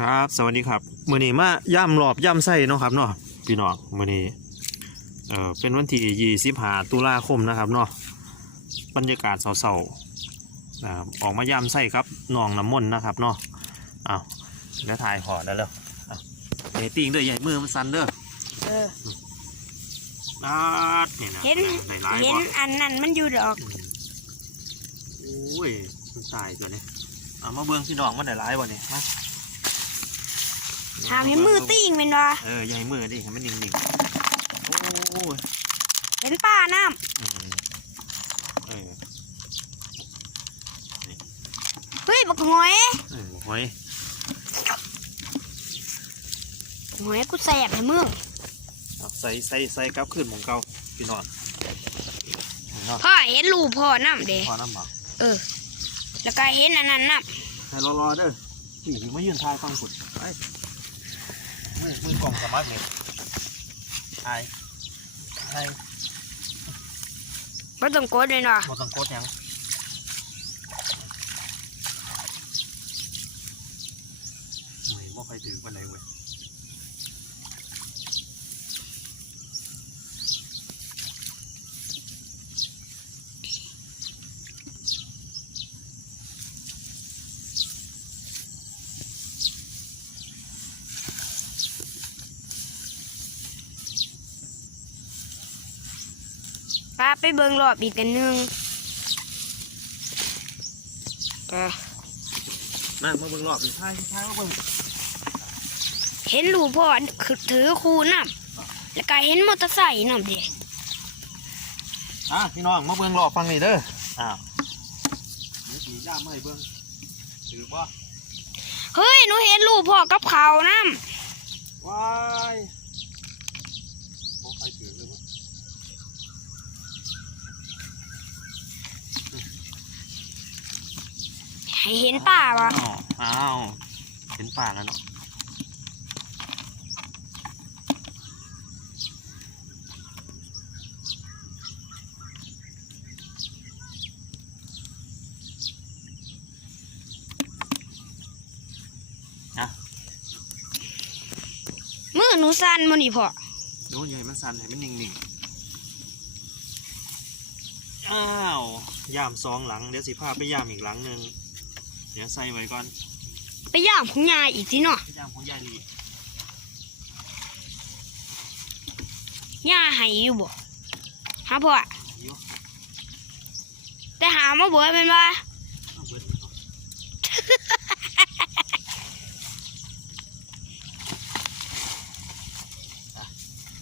ครับ สวัสดีครับมื้อนี้มาย่ำรอบย่ำไส้เนาะครับเนาะพี่น้องมื้อนี้เอ่อเป็นวันที่25ตุลาคมนะครับเนาะบรรยากาศเศร้าๆนะครับออกมาย่ำไส้ครับหนองน้ำมนต์นะครับเนาะอ้าวแล้วถ่ายขอได้แล้วอ้าวเดติ้งเด้อใหญ่มือมันสั่นเด้อเออนาดนี่นะเห็นได้หลายเห็นบ่อันนั้นมันอยู่ดอกโอ้ยมันตายตัวนี้เอามาเบิ่งพี่น้องมันได้หลายบ่เนี่ยมา ถามให้มือติ้งเป็นวะเอออย่าให้มือดิให้มันนิ่งๆโอ้ยเห็นป้าน้อืมเออำเฮ้ยบักหอยเออหอยหอยกูแสบให้มึงเอาใส่ใส่ใส่กลับขึ้นของเก่าพี่น้องพี่น้องพ่อเห็นรูปพ่อน้ำเด้พอน้ำบักเออแล้วก็เห็นอันนั้นน้ให้รอรอๆเด้อพี่ถึงมายืนทายฟังกุดไปมื อมือกล่องสมัครเลยทายทายำไม่ต้องกดเลยเนาะบ่ต้องกดหยังไม่บ่ใครถือปานใดเว้ยาไปเบิ่งรอบอีกกันหนึงเออมามาเบิ่งรอบอีกทายทายมาเบิ่งเห็นรูปพ่อคือถือคูน้ำแล้วก็เห็นมอเตอร์ไซค์น้ำเด้อะพี่น้องมาเบิ่งรอบฟังนี่เด้ออ้าวนี่สีด้ามมาให้เบิ่งถือบ่เฮ้ยหนูเห็นรูปพ่อกับเขาวน้ว้ายโอ้ใครถือเลยวะำ ให้เห็นป้าวะอ้าวอ้าวเห็นป่าแล้วเนาะอะมือหนูสั่นมันนี่พ่อโน้นอย่าให้มันสั่นให้มันนิ่งๆ อ้าว ยามสองหลัง เดี๋ยวสิพาไปยามอีกหลังหนึ่ง เดี๋ยวใส่ไว้ก่อนไปย่างของยายอีกทีเนาะไปยามของยายลีย่าให้อยู่บ่ฮะพ่ออยู่แต่หามาบ่เป็นว่าเอาเบิดเอา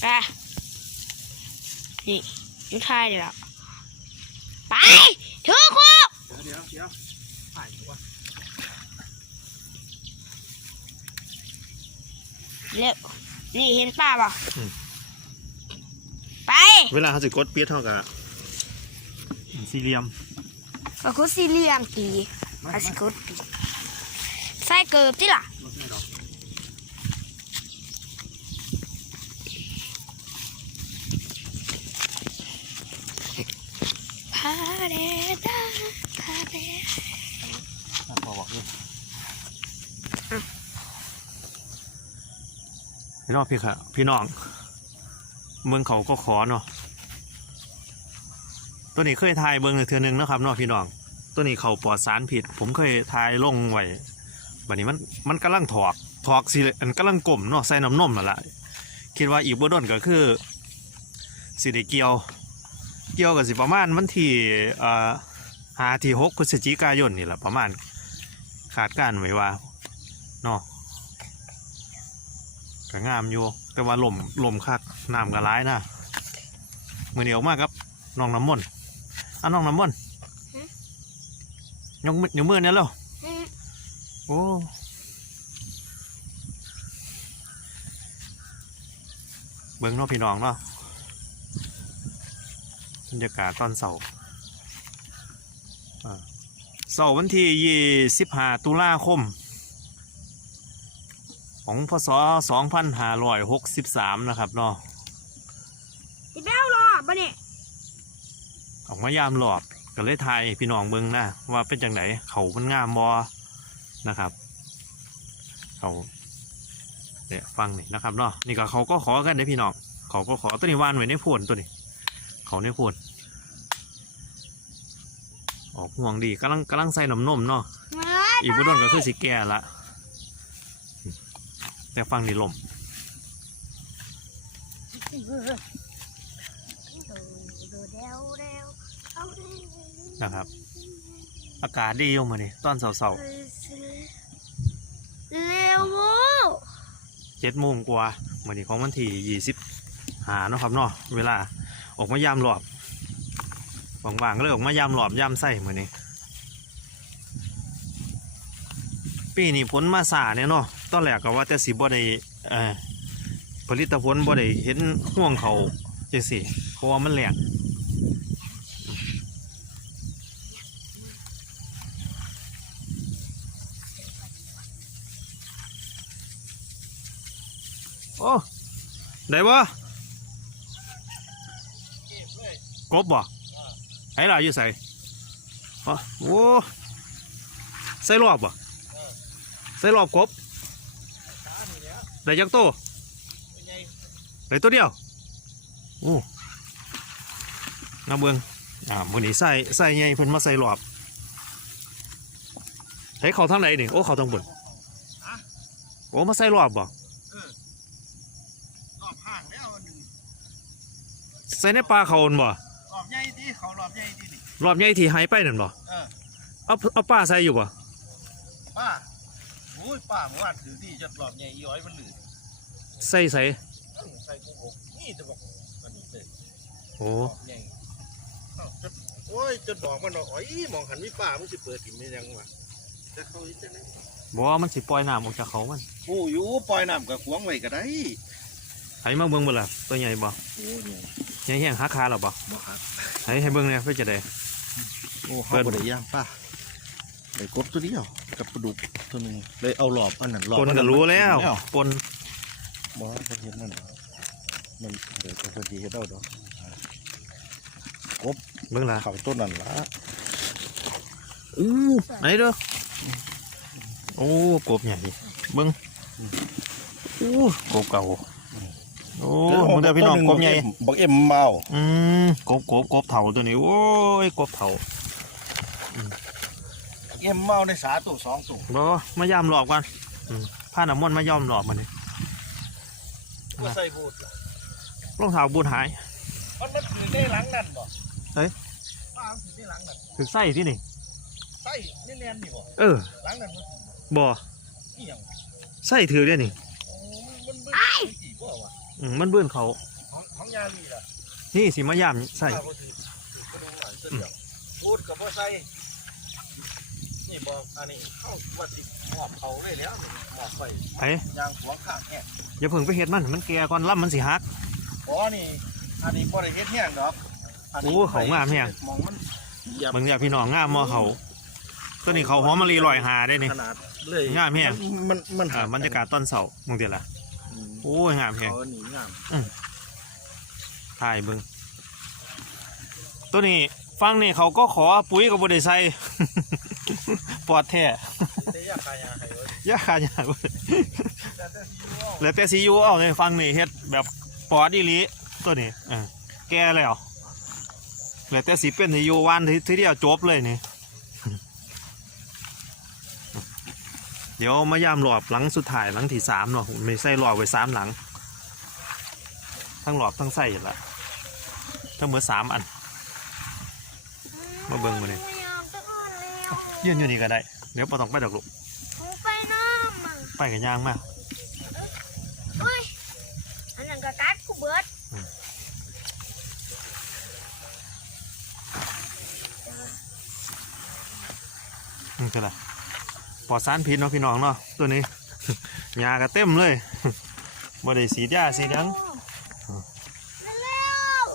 ไปนี่อยูทายเดี๋ยวไปถือคูเดี๋ยวเดี๋ยวเดี๋ยวถ่ายดีกว่า เร็วนี่เห็นป้าป่ะไปเวลาเขาจะกดเปียดเท่ากับสี่เหลี่ยมก็คือสี่เหลี่ยมตีอาสิกุดตีใส่เกิบที่ล่ะรถไม่ดอกพาเดดาพาเดอะพอบอกเลย พี่น้องพี่ค่ะพี่น้อง เมืองเขาก็ขอเนาะตัวนี้เคยทายเบิ้งเทือหนึงนะครับเนาะพี่น้อง ตัวนี้เขาปลอดสารผิด ผมเคยทายลงไว้บัดนี้มันมันกำลังถอกถอกสิอันกำลังกลมเนาะใส่น้ำนมนั่นแหละคิดว่าอีกบ่ดนก็คือสิได้เกี่ยว เกี่ยวกับสิประมาณวันที่อ่อหาที่หกพฤศจิกายนนี่แหละประมาณขาดการไว้ว่าเนาะ ก็งามอยู่แต่ว่าลมลมคักน้ำก็ร้ายนะมือเดียวมากครับน้องน้ำมนต์อะน้องน้ำมนต์ยกมือนิ้วมือเนี่ยแล้วโอ้เบิ่งเนาะพี่น้องเนาะบรรยากาศตอนเสาร์อ่าเสาร์วันที่ยี่สิบห้าตุลาคม ของพศสองพันห้าร้อยหกสิบสามนะครับเนาะจะไปเอาหรอบ่เนี่ยออกมายามหลอบก็เลยทายพี่น้องเบิ่งนะว่าเป็นจังไหนเขามันงามบอนะครับเขาเนี่ยฟังนี่นะครับเนาะนี่ก็เขาก็ขอกันได้อพี่น้องเขาก็ขอตัวนี้วานไว้ในโพนตัวนี้ เขาในโพนออกห่วงดีกำลังกำลังใส่น้ำนมเนาะมาเลยอีกบุดนก็คือสิแก่ละ แต่ฟังนี่ลมนะครับ อากาศดีอยู่มานี่ตอนเสาเร็วๆเจ็ดโมงกว่ามานี่ของวันที่ยี่สิบหาเนาะครับเนาะเวลาออกมายามหลอบว่างๆก็เลยออกมายามหลอบยามไส้มานี่ปีนี้ผลมาสาเนี่ยเนาะ ตอนแรกก็ว่าแต่สิบ่ได้อ่อผลิตผลบ่ได้เห็นห่วงเขาจังสิเพราะว่ามันแหลกโอ้ได้บ่กบบ่ไอ้ล่ะอยู่ใส่อ๋อโอ้ใส่รอบบ่ใส่รอบกบ ได้จักโตได้ตัวเดียวโอ้น้าเบืองอ่ามื้อนี้ใส่ใส่ใหญ่เพิ่นมาใส่รอบเฮ้ยเขาทางไหนนี่โอ้เขาทางบนโอ้มาใส่รอบบ่รอบห่างแล้วหนึ่งใส่ในปลาเขาหั่นบ่รอบใหญ่ที่เขารอบใหญ่ที่นี่รอบใหญ่ที่หายไปนั่นบ่เออเอาเอาปลาใส่อยู่บ่ป้าโอ้ยป้าเมื่อวานถือที่จะรอบใหญ่อีอ้อยมันหลืดใส่ใส่อื้อใส่กุกอกนี่จะบอกมันนี่เลยโอ้รอบใหญ่เอ้าจะโอ้ยจะบอกมันว่าอ๋อยมองหันมีป้ามันสิเปิดกินไม่ยังวะจะเข้าอีกจะไหนบ่ว่ามันสิปล่อยน้ำออกจากเขามันโอ้อยู่ปล่อยน้ำกับขวางไว้ก็ได้ให้มาเบิ่งบ่ล่ะตัวใหญ่บ่โอ้ยใหญ่แห้งหักขาหรอบ่บ่ครับให้ให้เบิ่งเนี่ยเพื่อจะได้โอ้เขาบ่ได้ย่างป้า ได้กบตัวเดียวกับปลาดุกตัวหนึงเลยเอาหลอบอันนั้นหลอบปนก็รู้แล้วปนบ่เขาเห็นนั่นเหรอมันเดี๋ยวเขาพอดีเฮ็ดเอาดอกเบิ่งล่ะเขาต้นนั่นละอู้ไหนเด้อโอ้กบใหญ่เบิ่งอู้กบเก่าโอ้มึงเด้อพี่น้องกบใหญ่บักเอ็มเมาอืมกบกบกบเฒ่าตัวนี้โอ้ยกบเฒ่าบัก เอ็มเมาในสาตัวสองตัวบ่มายามหลอกก่อนอืมพาน้ำมนต์มายอมหลอกมันนี่ก็ใส่บูดล่ะรองเท้าบูทหายมันมันถือได้หลังนั่นบ่เฮ้ยป้ามันถือได้หลังนั่นถึกไส้ที่นี่ใส่แน่นๆนี่บ่เออหลังนั่นมันถือบ่นี่หยังไส้ถือได้นี่โอ้มันมันมันกี่บ่วะอืมมันเบื่อนเขาของของยาลีล่ะนี่สิมายามใส่ป้าบ่ถือถือกระดูกหลานเสื้อเหลืองบูดกับบ่ใส่ นี่บอกอันนี้เข้าว่าสิหมอบเขาได้แล้วนี่หมอบไปไผยางขวางข้างแห้งอย่าเพิ่งไปเฮ็ดมันมันแก่ก่อนล่ำมันสิหัก อ๋อนี่ อันนี้บ่ได้เฮ็ดแห้งดอกนนี้โอ้เขางามแฮงมองมันเหยียบมึงอยากพี่น้องงามมอเขาตัวนี้เขาหอมมะลีลอยหาได้นี่ ขนาดเลยงามแฮงมันมันอ่าบรรยากาศตอนเสาร์มึงเดี๋ยวละอืมโอ้ยงามแฮงเขาหนีงามถ่ายเบิ่งตัวนี้ฟังนี่เขาก็ขอปุ๋ยกับบไดใส่ ปลอดแท้เตะยาคายาให้เว้ยยาขายากเว้ยแต่แต่ซีอิ๊วเอาแล้วแต่ซียูเอาเลยฟังนี่เฮ็ดแบบปลอดอีหลีตัวนี้อ่าแก่แล้วแล้วแต่สิเป็นซียูวานทีทีเดียวจบเลยนี่เดี๋ยวมายามหลอบหลังสุดท้ายหลังที่สามเนาะไม่ใส่หลอบไว้สามหลัง ทั้งหลอบทั้งใส่ละทั้งหมดสามอันมาเบิ่งมาเลย ยืนอยู่นี่ก็ได้ เดี๋ยวปต้องไปดอกลูกหนูไปน้ำอะไปกันย่างมากเฮ้ยอันนั้นก็กัดกูเบิดนี่คืออะไรปลอดสารพิษเนาะพี่น้องเนาะตัวนี้ยาก็เต็มเลยบ่ได้สีดยาสีดหยัง เร็ว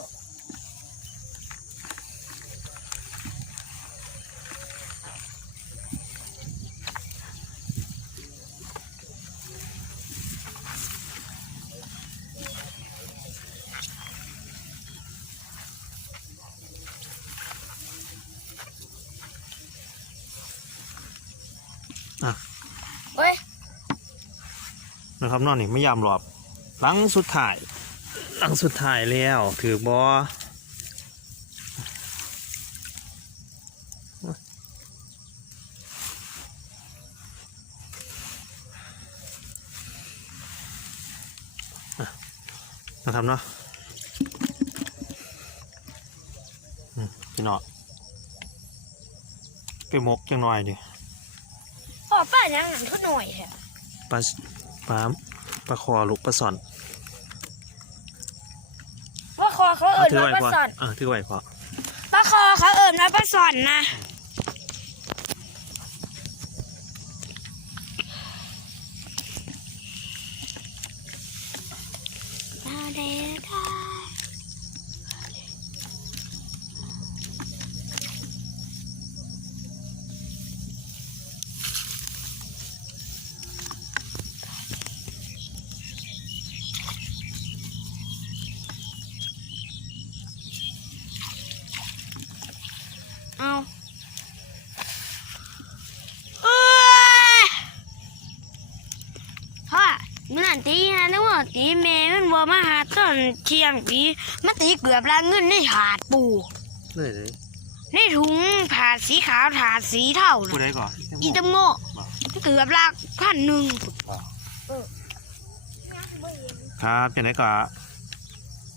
อะเฮ้ยนะครับเนอนนี่ไม่ยามรอบหลังสุดท้ายหลังสุดท้ายแล้วถือบอนะครับเนาะอืมพี่เนาะไปหมกจังหน่อยดิพ่อป้า ยังหันเขาหน่อยแท้ปลาปลาปลาคอลูกปลาสอนปลาคอเขาเอิญถือว่าไว้ปลาพอสอนอะถือไว้พอ ปลาคอเขาเอิญว่าปลาสอนนะ อนเที่ยงปีมาตีเกือบลางเงินในถาดปูเลยเลยในถุงถาดสีขาวถาดสีเท่าผู้น่ะใดก่อนอีตะโมเกือบลากพันหนึ่งครับอย่างไรก็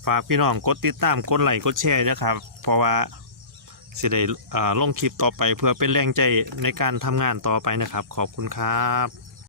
ฝากพี่น้องกดติดตามกดไลค์กดแชร์นะครับ เพราะว่าสิได้อ่าลงคลิปต่อไปเพื่อเป็นแรงใจในการทำงานต่อไปนะครับ ขอบคุณครับ